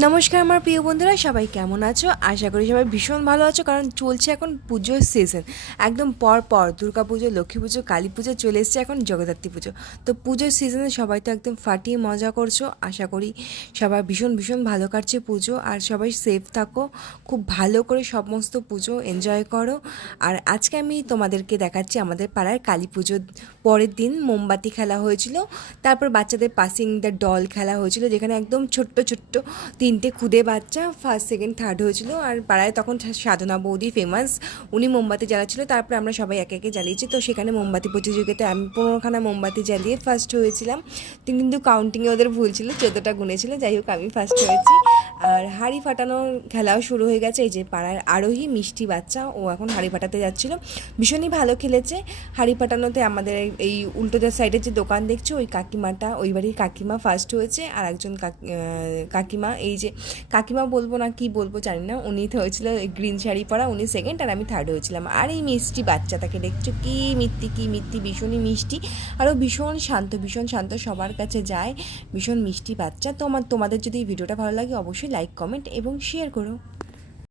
নমস্কার আমার প্রিয় বন্ধুরা, সবাই কেমন আছো? আশা করি সবাই ভীষণ ভালো আছো, কারণ চলছে এখন পুজোর সিজন। একদম পর দুর্গা পুজো, লক্ষ্মী পুজো, কালী পুজো, চলে এসছে এখন জগদ্ধাত্রী পুজো। তো পুজোর সিজনে সবাই তো একদম ফাটিয়ে মজা করছো। আশা করি সবার ভীষণ ভীষণ ভালো কাটছে পুজো, আর সবাই সেফ থাকো, খুব ভালো করে সমস্ত পুজো এনজয় করো। আর আজকে আমি তোমাদেরকে দেখাচ্ছি আমাদের পাড়ার কালী পুজোর পরের দিন মোমবাতি খেলা হয়েছিল, তারপর বাচ্চাদের পাসিং দ্য ডল খেলা হয়েছিল, যেখানে একদম ছোট্ট ছোট্ট 3টে খুদে বাচ্চা ফার্স্ট সেকেন্ড থার্ড হয়েছিল। আর পাড়ায় তখন সাধনা বৌদি ফেমাস, উনি মোমবাতি জ্বালাচ্ছিল, তারপরে আমরা সবাই একে একে জ্বালিয়েছি। তো সেখানে মোমবাতি প্রতিযোগিতায় আমি 15খানা মোমবাতি জ্বালিয়ে ফার্স্ট হয়েছিলাম। কিন্তু কাউন্টিংয়ে ওদের ভুল ছিল, 14টা গুনেছিল, যাই হোক আমি ফার্স্ট হয়েছি। আর হাঁড়ি ফাটানোর খেলাও শুরু হয়ে গেছে। এই যে পাড়ার আরোহী মিষ্টি বাচ্চা, ও এখন হাঁড়ি ফাটাতে যাচ্ছিলো, ভীষণই ভালো খেলেছে। হাঁড়ি ফাটানোতে আমাদের এই উল্টোদের সাইডে যে দোকান দেখছো, ওই কাকিমাটা, ওই বাড়ির কাকিমা ফার্স্ট হয়েছে। আর একজন কাকিমা, এই যে কাকিমা বলবো না কি বলবো জানি না, উনি তো হয়েছিল গ্রিন শাড়ি পরা, উনি সেকেন্ড, আর আমি থার্ড হয়েছিলাম। আর এই মিষ্টি বাচ্চাটাকে দেখছো, কি মিত্তি, ভীষণই মিষ্টি, আরও ভীষণ শান্ত, সবার কাছে যায়, ভীষণ মিষ্টি বাচ্চা। তোমাদের যদি এই ভিডিওটা ভালো লাগে অবশ্যই লাইক, কমেন্ট এবং শেয়ার করো।